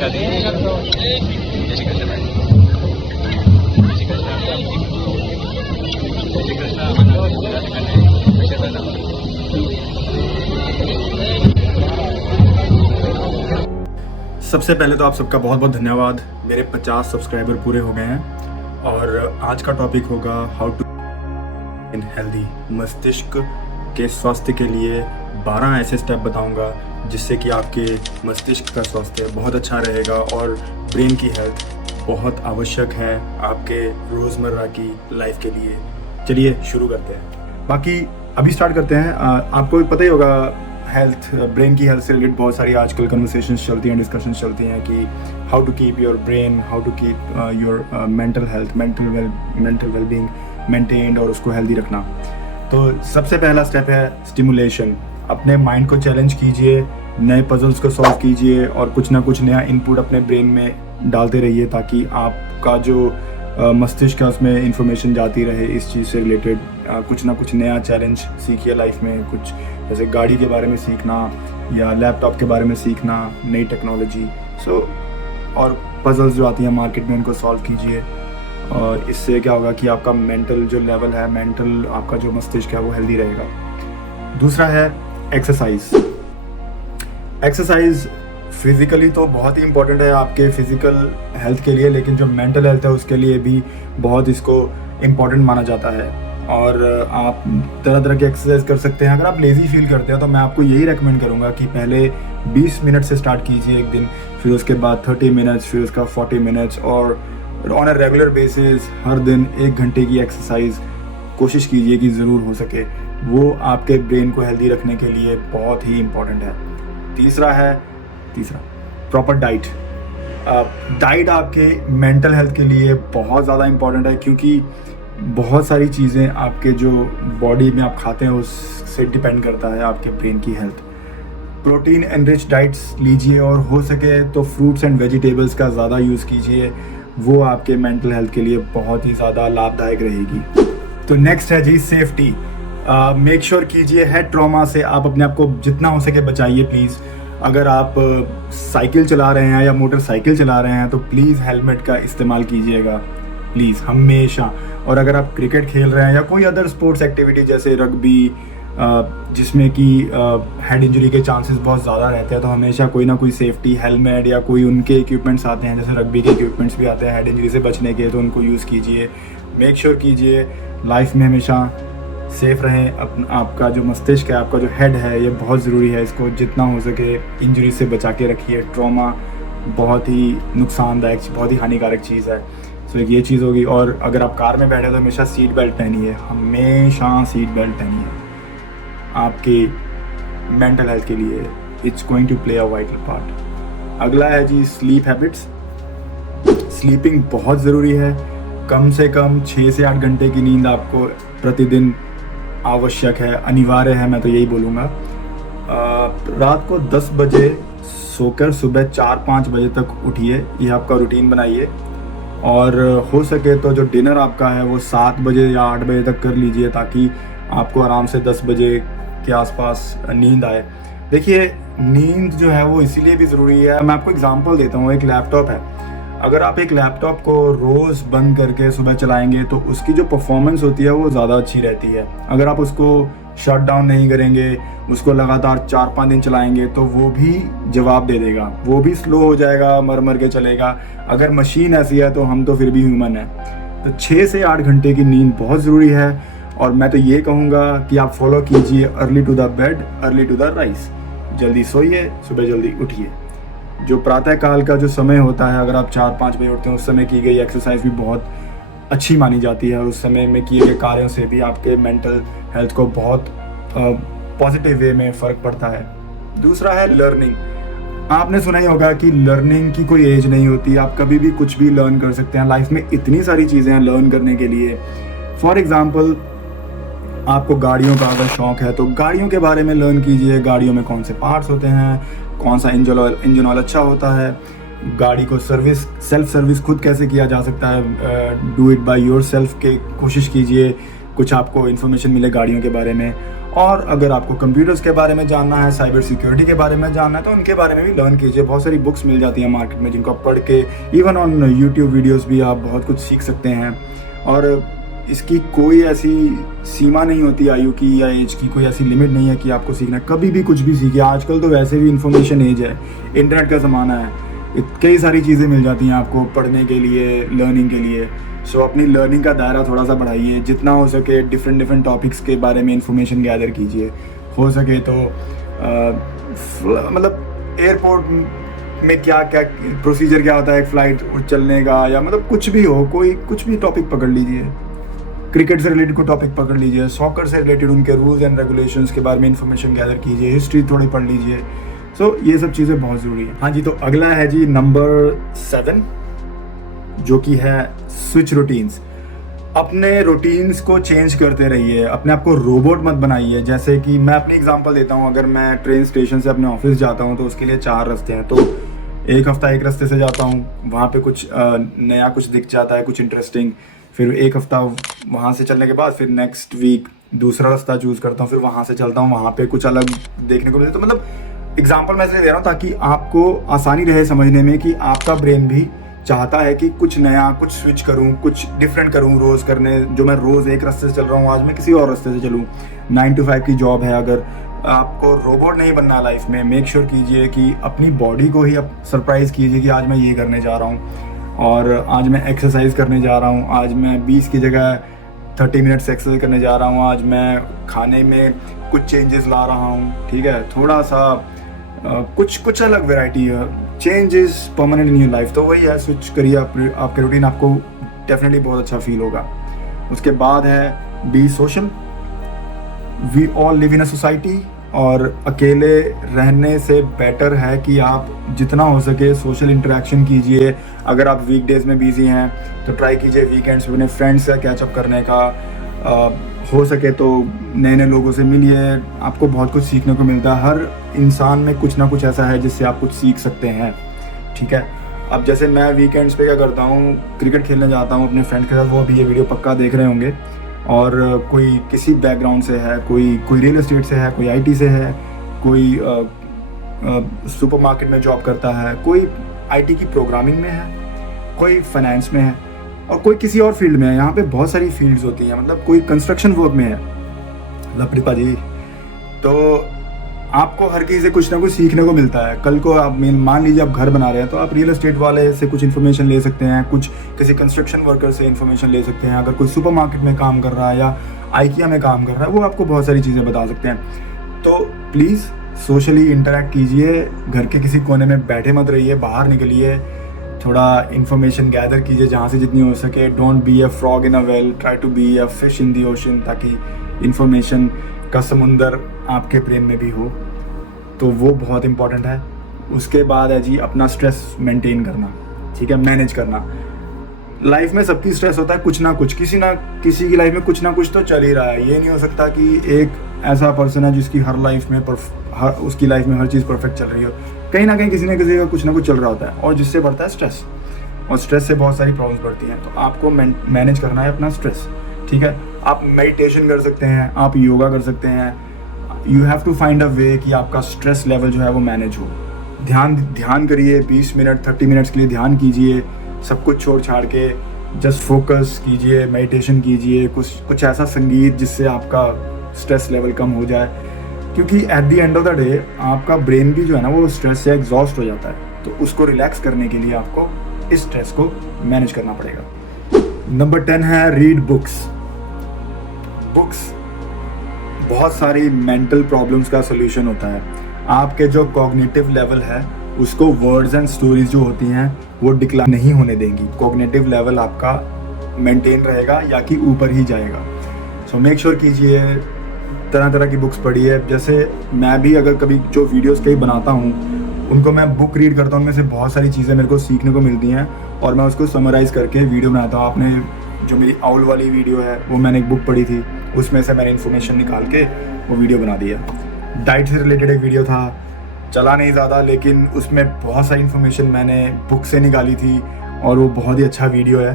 राधे जय श्री कृष्ण भाई जय श्री कृष्ण जय श्री कृष्ण सबसे पहले तो आप सबका बहुत बहुत धन्यवाद। मेरे 50 सब्सक्राइबर पूरे हो गए हैं और आज का टॉपिक होगा हाउ टू इन हेल्दी। मस्तिष्क के स्वास्थ्य के लिए 12 ऐसे स्टेप बताऊंगा जिससे कि आपके मस्तिष्क का स्वास्थ्य बहुत अच्छा रहेगा और ब्रेन की हेल्थ बहुत आवश्यक है आपके रोज़मर्रा की लाइफ के लिए। चलिए शुरू करते हैं। बाकी अभी स्टार्ट करते हैं। आपको भी पता ही होगा हेल्थ, ब्रेन की हेल्थ से रिलेटेड बहुत सारी आजकल कन्वर्सेशंस चलती हैं, डिस्कशंस चलती हैं कि how to keep your brain, how to keep your mental health, mental wellbeing maintained और उसको हेल्दी रखना। तो सबसे पहला स्टेप है स्टिमुलेशन। अपने माइंड को चैलेंज कीजिए, नए पजल्स को सॉल्व कीजिए और कुछ ना कुछ नया इनपुट अपने ब्रेन में डालते रहिए ताकि आपका जो मस्तिष्क है उसमें इंफॉर्मेशन जाती रहे इस चीज़ से रिलेटेड। कुछ ना कुछ नया चैलेंज सीखिए लाइफ में, कुछ जैसे गाड़ी के बारे में सीखना या लैपटॉप के बारे में सीखना, नई टेक्नोलॉजी और पजल्स जो आती हैं मार्केट में उनको सॉल्व कीजिए। और इससे क्या होगा कि आपका मेंटल जो लेवल है, मेंटल आपका जो मस्तिष्क है वो हेल्दी रहेगा। दूसरा है एक्सरसाइज। एक्सरसाइज फिज़िकली तो बहुत ही इंपॉर्टेंट है आपके फिज़िकल हेल्थ के लिए, लेकिन जो मेंटल हेल्थ है उसके लिए भी बहुत इसको इम्पॉर्टेंट माना जाता है। और आप तरह तरह के एक्सरसाइज कर सकते हैं। अगर आप लेज़ी फील करते हैं तो मैं आपको यही रेकमेंड करूँगा कि पहले 20 मिनट से स्टार्ट कीजिए एक दिन, फिर उसके बाद 30 मिनट्स, फिर उसका 40 मिनट्स और ऑन अ रेगुलर बेसिस हर दिन 1 घंटे की एक्सरसाइज कोशिश कीजिए कि ज़रूर हो सके। वो आपके ब्रेन को हेल्दी रखने के लिए बहुत ही इम्पॉर्टेंट है। तीसरा प्रॉपर डाइट। डाइट आपके मेंटल हेल्थ के लिए बहुत ज़्यादा इम्पॉर्टेंट है क्योंकि बहुत सारी चीज़ें आपके जो बॉडी में आप खाते हैं उससे डिपेंड करता है आपके ब्रेन की हेल्थ। प्रोटीन एनरिच डाइट्स लीजिए और हो सके तो फ्रूट्स एंड वेजिटेबल्स का ज़्यादा यूज़ कीजिए, वो आपके मेंटल हेल्थ के लिए बहुत ही ज़्यादा लाभदायक रहेगी। तो नेक्स्ट है जी सेफ्टी। मेक श्योर कीजिए हेड ट्रॉमा से आप अपने आप को जितना हो सके बचाइए प्लीज़। अगर आप साइकिल चला रहे हैं या मोटरसाइकिल चला रहे हैं तो प्लीज़ हेलमेट का इस्तेमाल कीजिएगा प्लीज़ हमेशा। और अगर आप क्रिकेट खेल रहे हैं या कोई अदर स्पोर्ट्स एक्टिविटी जैसे रग्बी जिसमें कि हेड इंजरी के चांसेस बहुत ज़्यादा रहते हैं तो हमेशा कोई ना कोई सेफ्टी हेलमेट या कोई उनके इक्विपमेंट्स आते हैं, जैसे रग्बी के इक्विपमेंट्स भी आते हैं हेड इंजरी से बचने के, तो उनको यूज़ कीजिए। मेक श्योर कीजिए लाइफ में हमेशा सेफ रहें। आपका जो मस्तिष्क है, आपका जो हेड है, ये बहुत ज़रूरी है, इसको जितना हो सके इंजरी से बचा के रखिए। ट्रॉमा बहुत ही नुकसानदायक, बहुत ही हानिकारक चीज़ है। सो एक ये चीज़ होगी। और अगर आप कार में बैठे तो हमेशा सीट बेल्ट पहनिए, हमेशा सीट बेल्ट पहनिए आपके मेंटल हेल्थ के लिए। It's going to play a vital part. अगला है जी स्लीप हैबिट्स। स्लीपिंग बहुत ज़रूरी है। कम से कम 6 से 8 घंटे की नींद आपको प्रतिदिन आवश्यक है, अनिवार्य है, मैं तो यही बोलूँगा। रात को 10 बजे सोकर सुबह 4-5 बजे तक उठिए, ये आपका रूटीन बनाइए। और हो सके तो जो डिनर आपका है वो 7 बजे या 8 बजे तक कर लीजिए ताकि आपको आराम से 10 बजे के आसपास नींद आए। देखिए नींद जो है वो इसीलिए भी ज़रूरी है। मैं आपको एग्जांपल देता हूँ। एक लैपटॉप है, अगर आप एक लैपटॉप को रोज़ बंद करके सुबह चलाएंगे तो उसकी जो परफॉर्मेंस होती है वो ज़्यादा अच्छी रहती है। अगर आप उसको शट डाउन नहीं करेंगे, उसको लगातार 4-5 दिन चलाएंगे तो वो भी जवाब दे देगा, वो भी स्लो हो जाएगा, मर के चलेगा। अगर मशीन ऐसी है तो हम तो फिर भी ह्यूमन है। तो 6 से 8 घंटे की नींद बहुत ज़रूरी है। और मैं तो ये कहूँगा कि आप फॉलो कीजिए early to the bed early to the rise. जल्दी सोइए, सुबह जल्दी उठिए। जो प्रातःकाल का जो समय होता है, अगर आप 4-5 बजे उठते हैं, उस समय की गई एक्सरसाइज भी बहुत अच्छी मानी जाती है। उस समय में किए गए कार्यों से भी आपके मेंटल हेल्थ को बहुत पॉजिटिव वे में फ़र्क पड़ता है। दूसरा है लर्निंग। आपने सुना ही होगा कि लर्निंग की कोई एज नहीं होती, आप कभी भी कुछ भी लर्न कर सकते हैं। लाइफ में इतनी सारी चीज़ें हैं लर्न करने के लिए। फॉर एग्ज़ाम्पल, आपको गाड़ियों का अगर शौक़ है तो गाड़ियों के बारे में लर्न कीजिए। गाड़ियों में कौन से पार्ट्स होते हैं, कौन सा इंजन ऑयल अच्छा होता है, गाड़ी को सेल्फ सर्विस खुद कैसे किया जा सकता है, do it by your self के कोशिश कीजिए। कुछ आपको इन्फॉर्मेशन मिले गाड़ियों के बारे में। और अगर आपको कंप्यूटर्स के बारे में जानना है, साइबर सिक्योरिटी के बारे में जानना है, तो उनके बारे में भी लर्न कीजिए। बहुत सारी बुक्स मिल जाती हैं मार्केट में जिनको आप पढ़ के, इवन ऑन यूट्यूब वीडियोस भी आप बहुत कुछ सीख सकते हैं। और इसकी कोई ऐसी सीमा नहीं होती आयु की या एज की, कोई ऐसी लिमिट नहीं है कि आपको सीखना है, कभी भी कुछ भी सीखिए। आजकल तो वैसे भी इंफॉर्मेशन एज है, इंटरनेट का ज़माना है, कई सारी चीज़ें मिल जाती हैं आपको पढ़ने के लिए, लर्निंग के लिए। सो अपनी लर्निंग का दायरा थोड़ा सा बढ़ाइए, जितना हो सके डिफरेंट टॉपिक्स के बारे में इंफॉर्मेशन गैदर कीजिए। हो सके तो मतलब एयरपोर्ट में क्या क्या प्रोसीजर क्या होता है एक फ़्लाइट चलने का, या मतलब कुछ भी हो, कोई कुछ भी टॉपिक पकड़ लीजिए। क्रिकेट से रिलेटेड कोई टॉपिक पकड़ लीजिए, सॉकर से रिलेटेड उनके रूल्स एंड रेगुलेशंस के बारे में इंफॉर्मेशन गैदर कीजिए, हिस्ट्री थोड़ी पढ़ लीजिए। सो ये सब चीज़ें बहुत ज़रूरी है। हाँ जी, तो अगला है जी नंबर 7, जो कि है स्विच रूटीन्स। अपने रूटीन्स को चेंज करते रहिए, अपने आप को रोबोट मत बनाइए। जैसे कि मैं अपनी एग्जांपल देता हूँ, अगर मैं ट्रेन स्टेशन से अपने ऑफिस जाता हूँ तो उसके लिए 4 रास्ते हैं। तो एक हफ्ता एक रास्ते से जाता हूँ, वहाँ पे कुछ नया कुछ दिख जाता है, कुछ इंटरेस्टिंग। फिर एक हफ्ता वहाँ से चलने के बाद फिर नेक्स्ट वीक दूसरा रास्ता चूज़ करता हूँ, फिर वहाँ से चलता हूँ, वहाँ पे कुछ अलग देखने को मिलता है। तो मतलब एग्जाम्पल मैं इसलिए दे रहा हूँ ताकि आपको आसानी रहे समझने में कि आपका ब्रेन भी चाहता है कि कुछ नया, कुछ स्विच करूं, कुछ डिफरेंट करूं रोज़ करने। जो मैं रोज़ एक रास्ते से चल रहा हूं, आज मैं किसी और रास्ते से चलूं। 9 to 5 की जॉब है, अगर आपको रोबोट नहीं बनना लाइफ में, मेक श्योर कीजिए कि अपनी बॉडी को ही आप सरप्राइज़ कीजिए कि आज मैं ये करने जा रहा हूँ, और आज मैं एक्सरसाइज करने जा रहा हूँ, आज मैं 20 की जगह 30 मिनट्स एक्सरसाइज करने जा रहा हूँ, आज मैं खाने में कुछ चेंजेस ला रहा हूँ। ठीक है, थोड़ा सा कुछ अलग वेराइटी है। Change is permanent in your life. तो वही है, स्विच करिए आपके रूटीन, आपको डेफिनेटली बहुत अच्छा फील होगा। उसके बाद है be social. We all live in a society, और अकेले रहने से बेटर है कि आप जितना हो सके सोशल इंटरेक्शन कीजिए। अगर आप वीकडेज में बिजी हैं तो ट्राई कीजिए वीकेंड्स में अपने फ्रेंड्स से कैचअप करने का। हो सके तो नए लोगों से मिलिए, आपको बहुत कुछ सीखने को मिलता है। हर इंसान में कुछ ना कुछ ऐसा है जिससे आप कुछ सीख सकते हैं। ठीक है, अब जैसे मैं वीकेंड्स पे क्या करता हूँ, क्रिकेट खेलने जाता हूँ अपने फ्रेंड के साथ, वो भी ये वीडियो पक्का देख रहे होंगे। और कोई किसी बैकग्राउंड से है, कोई रियल एस्टेट से है, कोई IT से है, कोई सुपरमार्केट में जॉब करता है, कोई IT की प्रोग्रामिंग में है, कोई फाइनेंस में है, और कोई किसी और फील्ड में है। यहाँ पे बहुत सारी फील्ड्स होती हैं, मतलब कोई कंस्ट्रक्शन वर्क में है, लपड़ीपा जी। तो आपको हर किसी से कुछ ना कुछ सीखने को मिलता है। कल को आप मान लीजिए आप घर बना रहे हैं, तो आप रियल एस्टेट वाले से कुछ इन्फॉर्मेशन ले सकते हैं, कुछ किसी कंस्ट्रक्शन वर्कर से इन्फॉर्मेशन ले सकते हैं। अगर कोई सुपरमार्केट में काम कर रहा है या IKEA में काम कर रहा है, वो आपको बहुत सारी चीज़ें बता सकते हैं। तो प्लीज़ सोशली इंटरेक्ट कीजिए, घर के किसी कोने में बैठे मत रहिए, बाहर निकलिए, थोड़ा इन्फॉर्मेशन गैदर कीजिए जहाँ से जितनी हो सके। Don't be a frog in a well, try to be a fish in the ocean, ताकि इन्फॉर्मेशन का समुंदर आपके प्रेम में भी हो। तो वो बहुत इंपॉर्टेंट है। उसके बाद है जी अपना स्ट्रेस मेंटेन करना। ठीक है, मैनेज करना। लाइफ में सबकी स्ट्रेस होता है, कुछ ना कुछ, किसी की लाइफ में कुछ ना कुछ तो चल ही रहा है। ये नहीं हो सकता कि एक ऐसा पर्सन है जिसकी उसकी लाइफ में हर चीज़ परफेक्ट चल रही हो। कहीं ना कहीं किसी न किसी का कुछ ना कुछ चल रहा होता है, और जिससे बढ़ता है स्ट्रेस, और स्ट्रेस से बहुत सारी प्रॉब्लम्स बढ़ती हैं। तो आपको मैनेज करना है अपना स्ट्रेस। ठीक है, आप मेडिटेशन कर सकते हैं, आप योगा कर सकते हैं। You have to find a way कि आपका स्ट्रेस लेवल जो है वो मैनेज हो। ध्यान करिए, 20 मिनट 30 मिनट्स के लिए ध्यान कीजिए, सब कुछ छोड़ छाड़ के जस्ट फोकस कीजिए, मेडिटेशन कीजिए, कुछ ऐसा संगीत जिससे आपका स्ट्रेस लेवल कम हो जाए। क्योंकि at the end of the day आपका ब्रेन भी जो है ना वो स्ट्रेस से एग्जॉस्ट हो जाता है। तो उसको रिलैक्स करने के लिए आपको इस स्ट्रेस को मैनेज करना पड़ेगा। नंबर 10 है रीड बुक्स। बहुत सारी मेंटल प्रॉब्लम्स का सोल्यूशन होता है। आपके जो कॉग्निटिव लेवल है उसको वर्ड्स एंड स्टोरीज जो होती हैं वो डिक्लाइन नहीं होने देंगी। कॉग्निटिव लेवल आपका मेंटेन रहेगा या कि ऊपर ही जाएगा। सो मेक श्योर कीजिए, तरह तरह की बुक्स पढ़िए। जैसे मैं भी अगर कभी जो वीडियोस कहीं बनाता हूँ उनको मैं बुक रीड करता हूँ, उनमें से बहुत सारी चीज़ें मेरे को सीखने को मिलती हैं और मैं उसको समराइज़ करके वीडियो बनाता हूँ। आपने जो मेरी आउल वाली वीडियो है वो मैंने एक बुक पढ़ी थी, उसमें से मैंने इन्फॉर्मेशन निकाल के वो वीडियो बना दिया। डाइट से रिलेटेड एक वीडियो था, चला नहीं ज़्यादा, लेकिन उसमें बहुत सारी इन्फॉर्मेशन मैंने बुक से निकाली थी और वो बहुत ही अच्छा वीडियो है।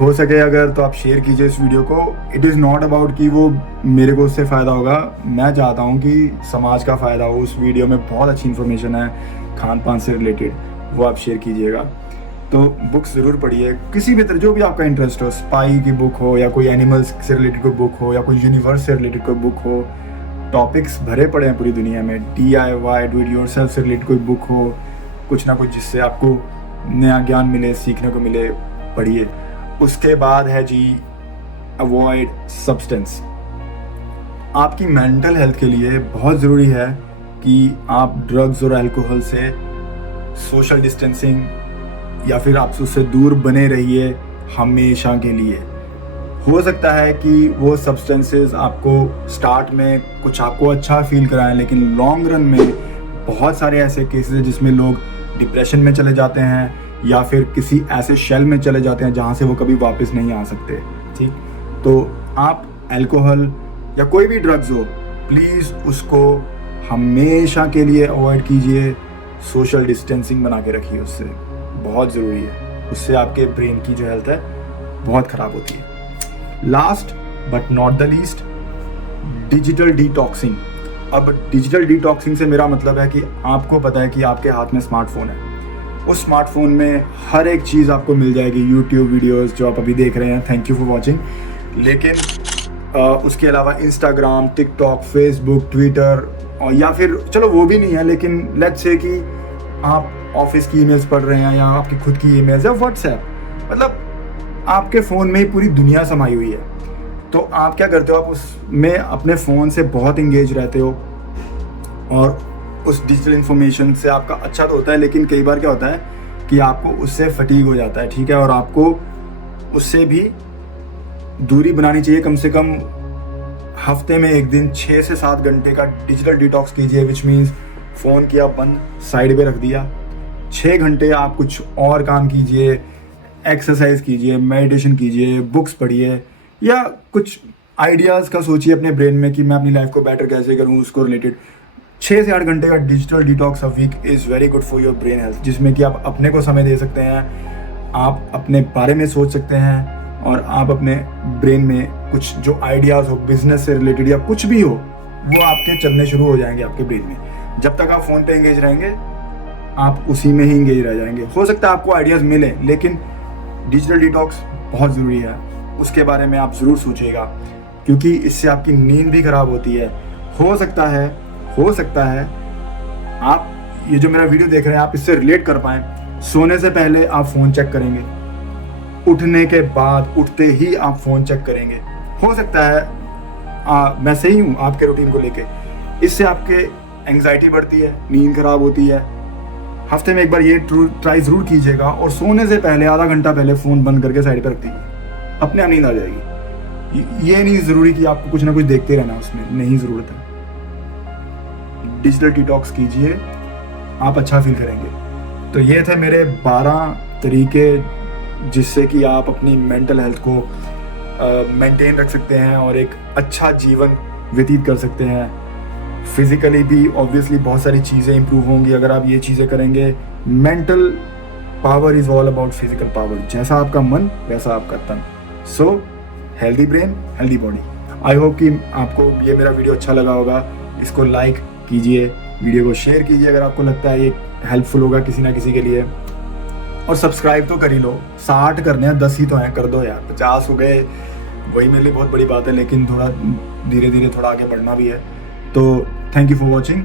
हो सके अगर तो आप शेयर कीजिए इस वीडियो को। इट इज़ नॉट अबाउट कि वो मेरे को उससे फ़ायदा होगा, मैं चाहता हूँ कि समाज का फ़ायदा हो। उस वीडियो में बहुत अच्छी इन्फॉर्मेशन है खान पान से रिलेटेड, वो आप शेयर कीजिएगा। तो बुक्स ज़रूर पढ़िए, किसी भी तरह जो भी आपका इंटरेस्ट हो, स्पाई की बुक हो या कोई एनिमल्स से रिलेटेड कोई बुक हो या कोई यूनिवर्स से रिलेटेड कोई बुक हो। टॉपिक्स भरे पड़े हैं पूरी दुनिया में। DIY डू इट योरसेल्फ से रिलेटेड कोई बुक हो, कुछ ना कुछ जिससे आपको नया ज्ञान मिले, सीखने को मिले, पढ़िए। उसके बाद है जी अवॉइड सब्सटेंस। आपकी मेंटल हेल्थ के लिए बहुत ज़रूरी है कि आप ड्रग्स और अल्कोहल से सोशल डिस्टेंसिंग या फिर आप उससे दूर बने रहिए हमेशा के लिए। हो सकता है कि वो सब्सटेंसेस आपको स्टार्ट में कुछ आपको अच्छा फील कराएं, लेकिन लॉन्ग रन में बहुत सारे ऐसे केसेस हैं जिसमें लोग डिप्रेशन में चले जाते हैं या फिर किसी ऐसे शेल में चले जाते हैं जहाँ से वो कभी वापस नहीं आ सकते। ठीक, तो आप अल्कोहल या कोई भी ड्रग्स हो, प्लीज़ उसको हमेशा के लिए अवॉइड कीजिए। सोशल डिस्टेंसिंग बना के रखिए, उससे बहुत ज़रूरी है। उससे आपके ब्रेन की जो हेल्थ है बहुत ख़राब होती है। Last but not the least, digital detoxing. अब डिजिटल डिटॉक्सिंग से मेरा मतलब है कि आपको पता है कि आपके हाथ में स्मार्टफोन है, उस स्मार्टफोन में हर एक चीज़ आपको मिल जाएगी, यूट्यूब वीडियोस जो आप अभी देख रहे हैं, थैंक यू फॉर वॉचिंग। लेकिन उसके अलावा इंस्टाग्राम, टिकटॉक, फेसबुक, ट्विटर, और या फिर चलो वो भी नहीं है, लेकिन लेट्स से कि आप ऑफिस की ईमेल्स पढ़ रहे हैं या आपकी खुद की ईमेल्स या व्हाट्सएप, मतलब आपके फ़ोन में ही पूरी दुनिया समाई हुई है। तो आप क्या करते हो, आप उसमें अपने फ़ोन से बहुत इंगेज रहते हो और उस डिजिटल इन्फॉर्मेशन से आपका अच्छा तो होता है, लेकिन कई बार क्या होता है कि आपको उससे फटीग हो जाता है। ठीक है, और आपको उससे भी दूरी बनानी चाहिए। कम से कम हफ्ते में एक दिन 6 से 7 घंटे का डिजिटल डिटॉक्स कीजिए, विच मीन्स फ़ोन किया बंद, साइड पे रख दिया, 6 घंटे आप कुछ और काम कीजिए, एक्सरसाइज कीजिए, मेडिटेशन कीजिए, बुक्स पढ़िए या कुछ आइडियाज़ का सोचिए अपने ब्रेन में कि मैं अपनी लाइफ को बेटर कैसे करूँ, उसको रिलेटेड। 6 से 8 घंटे का digital detox a week is very good for your brain health, जिसमें कि आप अपने को समय दे सकते हैं, आप अपने बारे में सोच सकते हैं और आप अपने ब्रेन में कुछ जो आइडियाज़ हो बिजनेस से रिलेटेड या कुछ भी हो, वो आपके चलने शुरू हो जाएंगे आपके ब्रेन में। जब तक आप फ़ोन पे एंगेज रहेंगे आप उसी में ही एंगेज रह जाएंगे। हो सकता है आपको आइडियाज़ मिले, लेकिन डिजिटल डिटॉक्स बहुत ज़रूरी है, उसके बारे में आप ज़रूर सोचिएगा, क्योंकि इससे आपकी नींद भी ख़राब होती है। हो सकता है आप ये जो मेरा वीडियो देख रहे हैं आप इससे रिलेट कर पाएँ। सोने से पहले आप फ़ोन चेक करेंगे, उठने के बाद उठते ही आप फ़ोन चेक करेंगे। हो सकता है मैं सही हूँ आपके रूटीन को लेके, इससे आपके एंग्जाइटी बढ़ती है, नींद खराब होती है। हफ्ते में एक बार ये ट्राई ज़रूर कीजिएगा और सोने से पहले आधा घंटा पहले फ़ोन बंद करके साइड पर रख दीजिए, अपने आप नींद आ जाएगी। ये नहीं ज़रूरी कि आपको कुछ ना कुछ देखते रहना, उसमें नहीं ज़रूरत है। डिजिटल डिटॉक्स कीजिए, आप अच्छा फील करेंगे। तो ये थे मेरे 12 तरीके जिससे कि आप अपनी मेंटल हेल्थ को मेंटेन रख सकते हैं और एक अच्छा जीवन व्यतीत कर सकते हैं। फिजिकली भी ऑब्वियसली बहुत सारी चीज़ें इंप्रूव होंगी अगर आप ये चीज़ें करेंगे। Mental power is all about physical power, जैसा आपका मन वैसा आपका तन। So healthy brain healthy body. I hope कि आपको ये मेरा वीडियो अच्छा लगा होगा। इसको लाइक कीजिए, वीडियो को शेयर कीजिए अगर आपको लगता है ये हेल्पफुल होगा किसी ना किसी के लिए, और सब्सक्राइब तो कर ही लो। 60 करने हैं, 10 ही तो हैं, कर दो यार। 50 हो गए वही मेरे लिए बहुत बड़ी बात है, लेकिन थोड़ा धीरे धीरे थोड़ा आगे बढ़ना भी है। तो थैंक यू फॉर वॉचिंग।